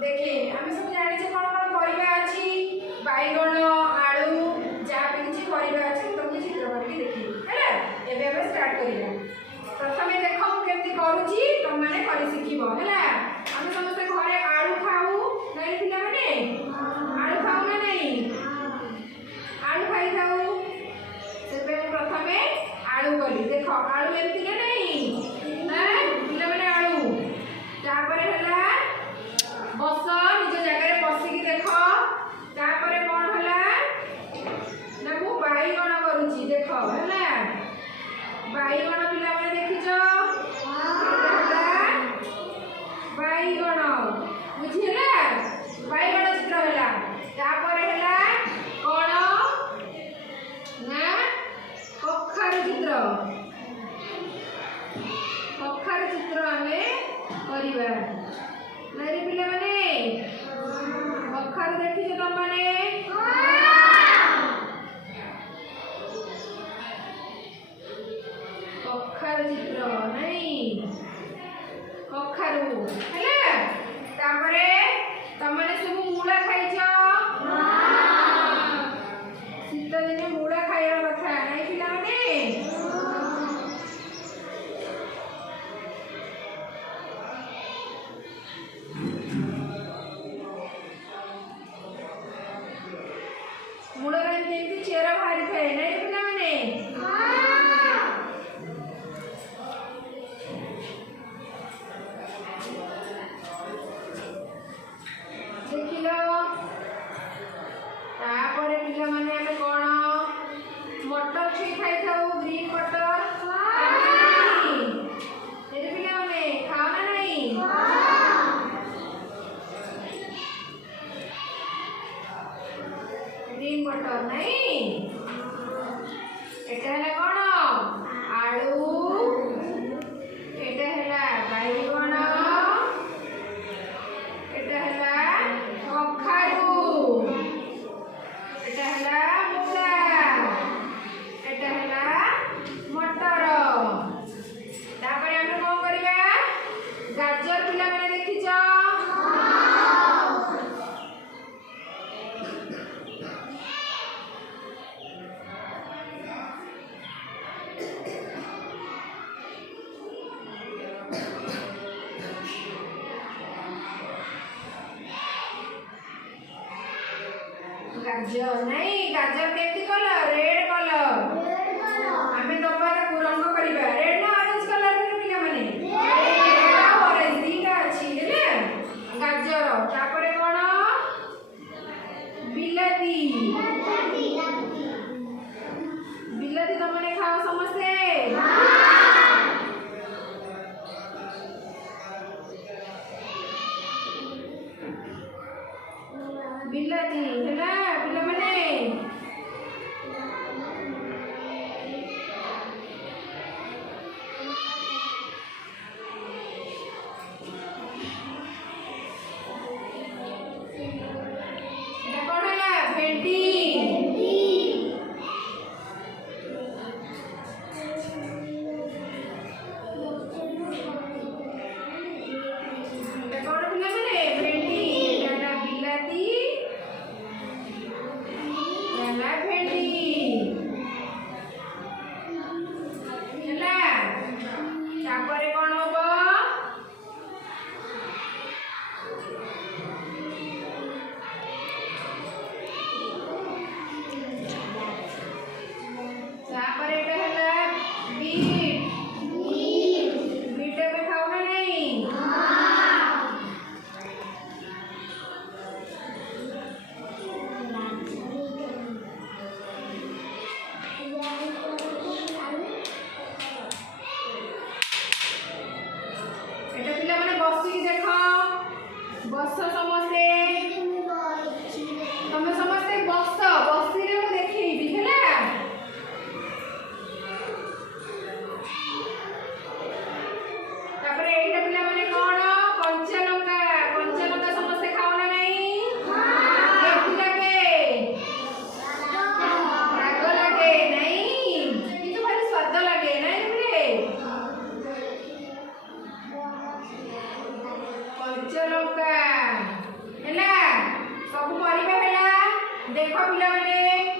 देखे आम सब जाने कौन कौन परिबा अछि बैगण आलू जहाँ भी किसी परिबा अछि तुमको चित्र करके देखिए है एबे एबे स्टार्ट करिया प्रथमे देखो मु केमती करूची तुम माने करि सिखिबो हैला हम समस्त घरे आलू खाऊ नहीं पिला माने आलू खाऊ ना नहीं आलू खाई खाऊ सेबे प्रथमे आलू करी देखो आलू एमती ना नहीं ना पिला माने आलू तापर हैला बस निज जगह बसिकी देख तापर कौन है ना मु बैगण करुची देख है बैगण पिला मैंने देखिच बैगण बुझीला बैगण चित्र है तापर है कौन ना कखार चित्र आमे करिबा मेरे पिले माने कखार देखिछ तुम माने कखार चित्र नहीं कखारू हैला तापरे तमने सब मूला खाइछ शीत दिने मूला खाइबा कथा नहीं पिला माने मूलर एमती चेरा बाहरी थाए नहीं पिला माने देखिलो तापर पिला माने हमें कोन मटर छी खाई थाऊ ग्रीन मटर तेरे पिला माने खाओ ना नहीं ग्रीन मटर नहीं एटा है कौन आलू एटा है बैगण एटा है कखारू एटा है मूला एटा है मटर तापर हम कौन करिबा गाजर पिला माने देखिछ गाजर नहीं गाजर केती कलर रेड कलर हमें दोबारा रंग करिबा रेड ना ऑरेंज कलर रे पिला माने रेड ऑरेंज दीटा अछि हेले गाजर तापरे कोन बिलाती बिलाती तमने खाओ समस्ते बिलाती हैला पिला माने एटा कोन हैला भेंडी एटा कोन पिला माने भेंडी एटा बिलाती तापरे कौन होबो तापरे एटा हैला बीट बीट पे खाओ ना नहीं एटा पिला माने बसिकी देख बस समस्ते तमे समस्ते बस बसी रे देखिबी हैला तापरे एटा पिला माने कोन कंचा लंका समस्ते खाओ ना नहीं केती लागे राग लागे नहीं किंतु भारी स्वाद लागे नहीं रे कंचा लंका ସବୁ ପରିବା ହେଲା। ଦେଖ ପିଲାମାନେ